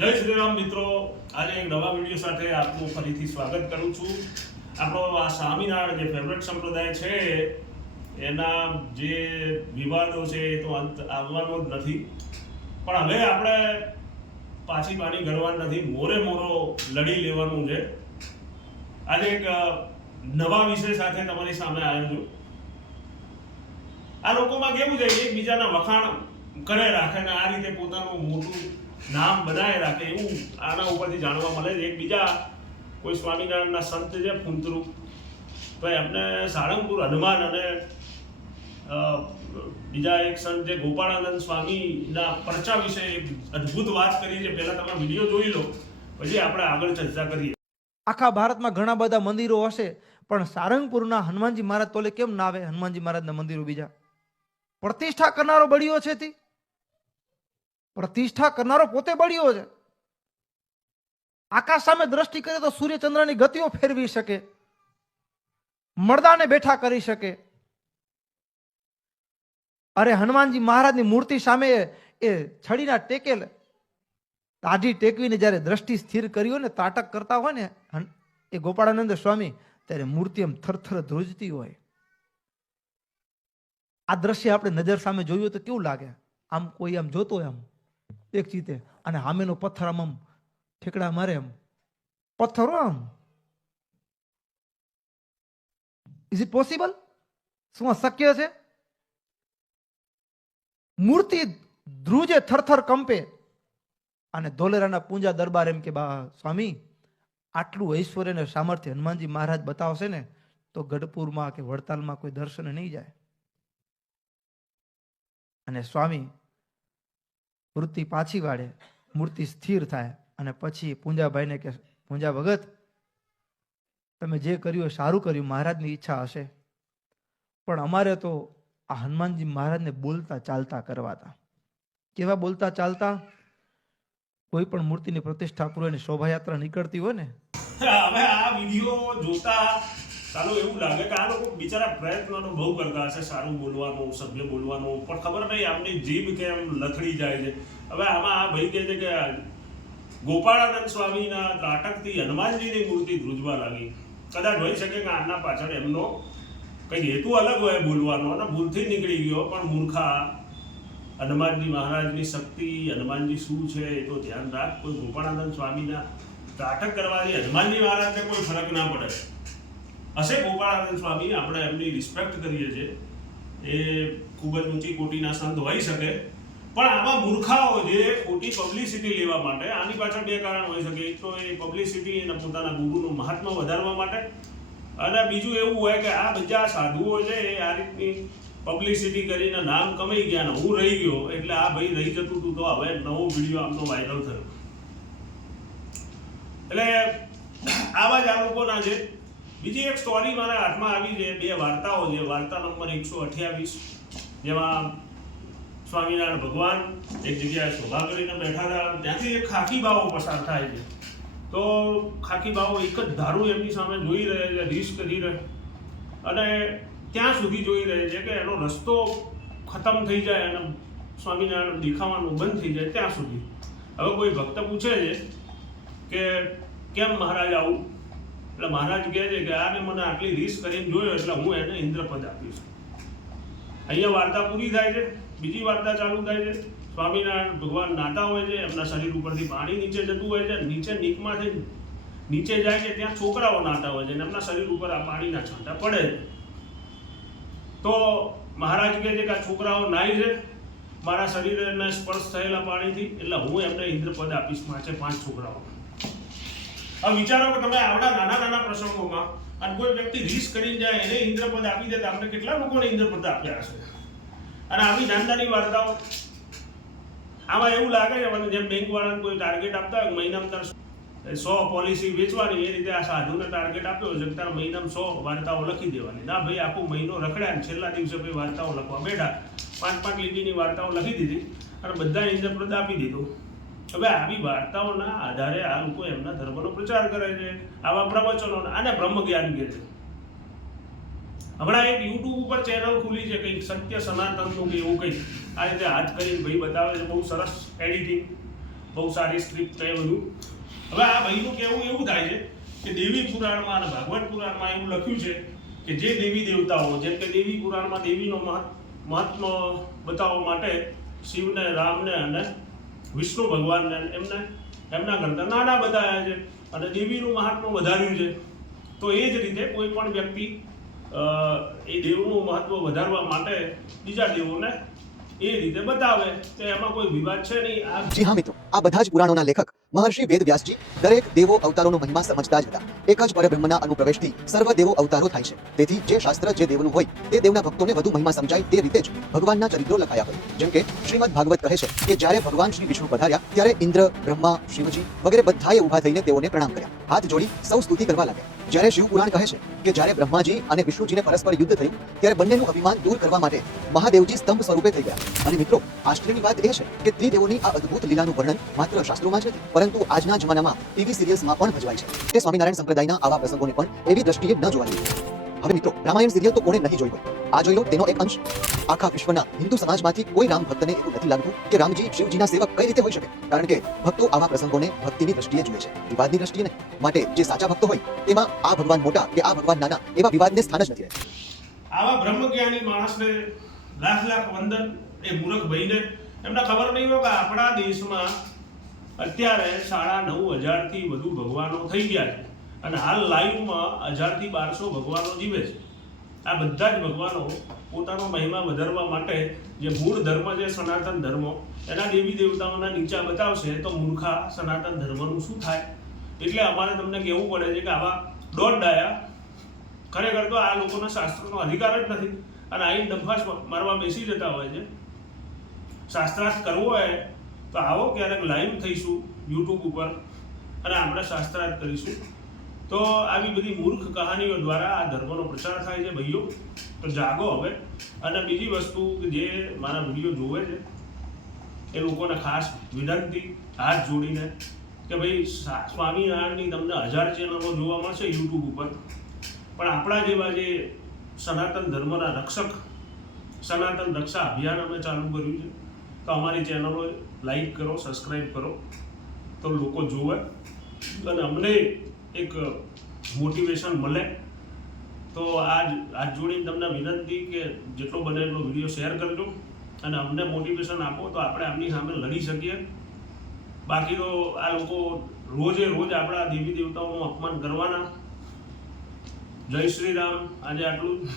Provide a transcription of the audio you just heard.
જય શ્રી રામ મિત્રો. આજે એક નવા વીડિયો સાથે આપનું ફરીથી સ્વાગત કરું છું. આપણો આ સ્વામિનારાયણ જે ફેવરેટ સંપ્રદાય છે, એના જે વિવાદો છે એ તો અંત આવવાનો જ નથી. પણ હવે આપણે પાછી પાણી ગરવાનું નથી, મોરે મોરો લડી લેવાનું છે. આજે એક નવા વિષય સાથે તમારી સામે આવ્યો છું. આ લોકોમાં કેવું છે, એકબીજાના વખાણ કરે રાખે ને આ રીતે પોતાનું મોટું નામ બનાવી રાખે, એવું આના ઉપરથી જાણવા મળે. છે એક બીજા, કોઈ સ્વામિનારાયણના સંત છે ફુંતરુ તો એમને સાળંગપુર હનુમાન અને બીજા એક સંત જે ગોપાળાનંદ સ્વામીના પરચા વિશે એક અદ્ભુત વાત કરી છે. પહેલાં તમે વીડિયો જોઈ લો, પછી આપણે આગળ ચર્ચા કરીએ. આખા ભારતમાં ઘણા બધા મંદિરો હશે, પણ સારંગપુરના હનુમાનજી મહારાજ તોલે કેમ ના આવે? હનુમાનજી મહારાજના મંદિરો બીજા. પ્રતિષ્ઠા કરનારો બળીઓ છે તે. પ્રતિષ્ઠા કરનારો પોતે બળ્યો છે. આકાશ સામે દ્રષ્ટિ કરે તો સૂર્યચંદ્રની ગતિઓ ફેરવી શકે. મળદાને બેઠા કરી શકે. અરે હનુમાનજી મહારાજની મૂર્તિ સામે એ છડીના ટેકેલ દાઢી ટેકવીને જ્યારે દ્રષ્ટિ સ્થિર કરી હોય ને તાટક કરતા હોય ને એ ગોપાળાનંદ સ્વામી ત્યારે મૂર્તિ એમ થરથર ધ્રુજતી હોય. આ દ્રશ્ય આપણે નજર સામે જોયું તો કેવું લાગે? આમ કોઈ આમ જોતો હોય આમ. એક ચીતે. અને હામેનો પથ્થર આમ આમ ઠેકડા મારે એમ. પથ્થરો આમ. ઇઝ ઇટ પોસિબલ શું આ શક્ય છે? મૂર્તિ ધ્રુજે થરથર કંપે. અને ધોલેરાના પૂંજા દરબાર એમ કે, બા, સ્વામી, આટલું ઐશ્વર્ય અને સામર્થ્ય હનુમાનજી મહારાજ બતાવશે ને, તો ગઢપુરમાં કે વડતાલમાં કોઈ દર્શન નહીં જાય. અને સ્વામી વૃત્તિ પાછી વાળે, મૂર્તિ સ્થિર થાય અને પછી પૂંજાભાઈને કે, પૂંજા ભગત, તમે જે કર્યું એ સારું કર્યું, મહારાજની ઈચ્છા હશે. પણ અમારે તો આ હનુમાનજી મહારાજને બોલતા ચાલતા કરવાતા. કેવા બોલતા ચાલતા? કોઈ પણ મૂર્તિની પ્રતિષ્ઠા પૂર્વેની શોભાયાત્રા નીકળતી હોય ને? હવે આ વીડિયો જોતા ચાલો એવું લાગે કે આ લોકો બિચારા પ્રયત્નો બહુ કરતા હશે, સારું બોલવાનું, સભ્ય બોલવાનું, પણ ખબર નહીં આમની જીભ કેમ લથડી જાય છે. હવે આમાં આ ભાઈ કહે છે કે ગોપાળાનંદ સ્વામીના ત્રાટકથી હનુમાનજીની મૂર્તિ ધ્રુજવા લાગી. કદાચ હોઈ શકે કે આના પાછળ એમનો કંઈક હેતુ અલગ હોય બોલવાનો, અને ભૂલથી નીકળી ગયો, પણ મૂર્ખા હનુમાનજી મહારાજની શક્તિ, હનુમાનજી શું છે એ તો ધ્યાન રાખ, કોઈ ગોપાળાનંદ સ્વામીના ત્રાટક કરવાથી હનુમાનજી મહારાજને કોઈ ફરક ના પડે. હશે ગોપાળાનંદ સ્વામી આપણે એમની રિસ્પેક્ટ કરીએ છીએ. એ ખૂબ જ ઊંચી કોટીના સંત હોઈ શકે. પણ આવા મૂર્ખાઓ જે ખોટી પબ્લિસિટી લેવા માટે, આની પાછળ બે કારણ હોઈ શકે. એક તો એ પબ્લિસિટી અને પોતાના ગુરુનું મહાત્મા વધારવા માટે અને બીજું એવું હોય કે આ બધા સાધુઓ છે એ આ રીતની પબ્લિસિટી કરીને નામ કમાઈ ગયા ને હું રહી ગયો, એટલે આ ભાઈ રહી જતું હતું તો હવે નવો વીડિયો આમનો વાયરલ થયો. એટલે આવા જ આ લોકોના છે બીજી એક સ્ટોરી મારા હાથમાં આવી છે, બે વાર્તાઓ છે. વાર્તા નંબર એકસો અઠ્યાવીસ, જેમાં સ્વામિનારાયણ ભગવાન એક જગ્યાએ શોભા કરીને બેઠા હતા. ત્યાંથી એક ખાકી બાવો પસાર થાય છે. તો ખાકી બાવો એક જ ધારું એમની સામે જોઈ રહે છે, રીસ કરી રહે. અને ત્યાં સુધી જોઈ રહે છે કે એનો રસ્તો ખતમ થઈ જાય અને સ્વામિનારાયણ દેખાવાનું બંધ થઈ જાય ત્યાં સુધી. હવે કોઈ ભક્ત પૂછે છે કે કેમ મહારાજ આવું? એટલે મહારાજ કહે છે કે આને મને આટલી રીસ કરીને જોયો એટલે હું એને ઇન્દ્રપદ આપીશ. અહીંયા વાર્તા પૂરી થાય છે, બીજી વાર્તા ચાલુ થાય છે. સ્વામિનારાયણ ભગવાન નાતા હોય છે, એમના શરીર ઉપરથી પાણી નીચે જતું હોય છે, નીચે નીકમાંથી નીચે જાય છે, ત્યાં છોકરાઓ નાતા હોય છે અને એમના શરીર ઉપર આ પાણીના છાંટા પડે તો મહારાજ કહે છે કે આ છોકરાઓ નાઈ છે, મારા શરીરને સ્પર્શ થયેલા પાણીથી, એટલે હું એમને ઇન્દ્રપદ આપીશ પાંચે પાંચ છોકરાઓ. હવે વિચારો કે તમે આવડા નાના નાના પ્રસંગોમાં અને કોઈ વ્યક્તિ રીસ કરીને જાય, એને ઇન્દ્રપદ આપી દે તો આપણે કેટલા લોકોને ઇન્દ્રપદ આપ્યા હશે? અને આવી નાની વાર્તાઓ, આમાં એવું લાગે છે મને જેમ બેંક વાળાને કોઈ ટાર્ગેટ આપતા હોય મહિનામાં તાર સો પોલિસી વેચવાની, એ રીતે આ સાધુને ટાર્ગેટ આપ્યો છે કે મહિનામાં સો વાર્તાઓ લખી દેવાની. ના ભાઈ, આખો મહિનો રખડ્યા છેલ્લા દિવસે ભાઈ વાર્તાઓ લખવા બેઠા. પાંચ પાંચ લીટીની વાર્તાઓ લખી દીધી અને બધા ઇન્દ્રપ્રદ આપી દીધું. હવે આવી વાર્તાઓના આધારે આ લોકો એમના ધર્મનો પ્રચાર કરે છે, આવા પ્રવચનો આને બ્રહ્મ જ્ઞાન કહે છે. હમણાં એક યુટ્યુબ ઉપર ચેનલ ખુલી છે, કંઈક સત્ય સનાતનનું કે એવું કંઈક. આ રીતે હાથ કરીને ભાઈ બતાવે છે, બહુ સરસ એડિટિંગ બહુ સારી સ્ક્રિપ્ટ એ બધું. હવે આ ભાઈનું કહેવું એવું થાય છે કે દેવી પુરાણમાં અને ભાગવત પુરાણમાં એવું લખ્યું છે કે જે દેવી દેવતાઓ, જેમ કે દેવી પુરાણમાં દેવીનો મહા- બતાવવા માટે શિવને, રામને અને વિષ્ણુ ભગવાનને એમને, એમના કરતાં નાના બતાવ્યા છે અને દેવીનું મહાત્મા વધાર્યું છે. તો એ જ રીતે કોઈ પણ વ્યક્તિ એ દેવનું મહત્વ વધારવા માટે બીજા દેવોને એ રીતે બતાવે તો એમાં કોઈ વિવાદ છે નહીં. જી હા, મિત્રો. આ બધા જ પુરાણોના લેખક, મહર્ષિ વેદવ્યાસજી, દરેક દેવો અવતારોનો મહિમા સમજતા જ હતા. એક જ પરબ્રહ્મના અનુપ્રવેશથી સર્વ દેવો અવતારો થાય છે. તેથી જે શાસ્ત્ર જે દેવનું હોય, તે દેવના ભક્તોને વધુ મહિમા સમજાય તે રીતે જ ભગવાનના ચરિત્રો લખાયા હોય. જેમ કે શ્રીમદ ભાગવત કહે છે કે જ્યારે ભગવાન શ્રી વિષ્ણુ પધાર્યા, ત્યારે ઇન્દ્ર, બ્રહ્મા, શિવજી વગેરે બધાએ ઊભા થઈને તેઓને પ્રણામ કર્યા. હાથ જોડી સૌ સ્તુતિ કરવા લાગ્યા. જ્યારે શિવ પુરાણ કહે છે કે જ્યારે બ્રહ્માજી અને વિષ્ણુજીને પરસ્પર યુદ્ધ થયું ત્યારે બંનેનું અભિમાન દૂર કરવા માટે મહાદેવજી સ્તંભ સ્વરૂપે થઈ ગયા. અને મિત્રો, આશ્ચર્યની વાત એ છે કે ત્રિદેવોની આ અદ્ભુત લીલાનું વર્ણન માત્ર શાસ્ત્રોમાં જ નથી, પરંતુ આજના જમાનામાં ટીવી સિરિયલ્સમાં પણ ભજવાય છે. તે સ્વામિનારાયણ સંપ્રદાયના આવા પ્રસંગોને પણ એવી દ્રષ્ટિએ ન જોવા જોઈએ. હવે મિત્રો, રામાયણ સિરિયલ તો કોણે નહીં જોઈ હોય. આ જોઈ લો, તેનો એક અંશ. આખા વિશ્વના હિન્દુ સમાજમાંથી કોઈ રામ ભક્તને એવું નથી લાગતું કે રામજી શિવજીના સેવક કઈ રીતે હોઈ શકે. કારણ કે ભક્તો આવા પ્રસંગોને ભક્તિની દ્રષ્ટિએ જુએ છે, વિવાદની દ્રષ્ટિએ નહીં. માટે જે સાચા ભક્તો હોય, તેમાં આ ભગવાન મોટા કે આ ભગવાન નાના એવા વિવાદને સ્થાન જ નથી રહેતું. આવા બ્રહ્મજ્ઞાની માણસને લાખ લાખ વંદન એ મૂર્ખ ભાઈને એમને ખબર નહીં હોય કે આપણા દેશમાં અત્યારે સાડા નવ હજારથી વધુ ભગવાનો થઈ ગયા છે. અને હાલ લાઈવમાં હજારથી બારસો ભગવાનો જીવે છે. આ બધા જ ભગવાનો પોતાનો મહિમા વધારવા માટે જે મૂળ ધર્મ છે સનાતન ધર્મ, એના દેવી દેવતાઓના નીચા બતાવશે તો મૂર્ખા સનાતન ધર્મનું શું થાય? એટલે અમારે તમને કહેવું પડે છે કે આવા દોઢ ડાયા ખરેખર તો આ લોકોના શાસ્ત્રનો અધિકાર જ નથી. અને આઈને ડંફાસ મારવા બેસી જતા હોય છે. શાસ્ત્રાર્થ કરવો હોય તો આવો ક્યારેક લાઈવ થઈશું યુટ્યુબ ઉપર અને આપણે શાસ્ત્રાર્થ કરીશું. તો આવી બધી મૂર્ખ કહાનીઓ દ્વારા આ ધર્મનો પ્રચાર થાય છે ભાઈઓ. તો જાગો હવે. અને બીજી વસ્તુ જે મારા વીડિયો જોવે છે, એ લોકોને ખાસ વિનંતી, હાથ જોડીને કે ભાઈ સ્વામિનારાયણની તમને હજાર ચેનલો જોવા મળશે યુટ્યુબ ઉપર. પણ આપણા જેવા જે સનાતન ધર્મના રક્ષક, સનાતન રક્ષા અભિયાન અમે ચાલુ કર્યું છે, તો અમારી ચેનલો લાઈક કરો, સબસ્ક્રાઈબ કરો, તો લોકો જોવે અને અમને એક મોટિવેશન મળે. તો આજ આજ જોડીને તમને વિનંતી કે જેટલો બને એટલો વીડિયો શેર કરજો અને અમને મોટિવેશન આપો તો આપણે આમની સામે લડી શકીએ. બાકી તો આ લોકો રોજે રોજ આપણા દેવી દેવતાઓનું અપમાન કરવાના. જય શ્રી રામ. આજે આટલું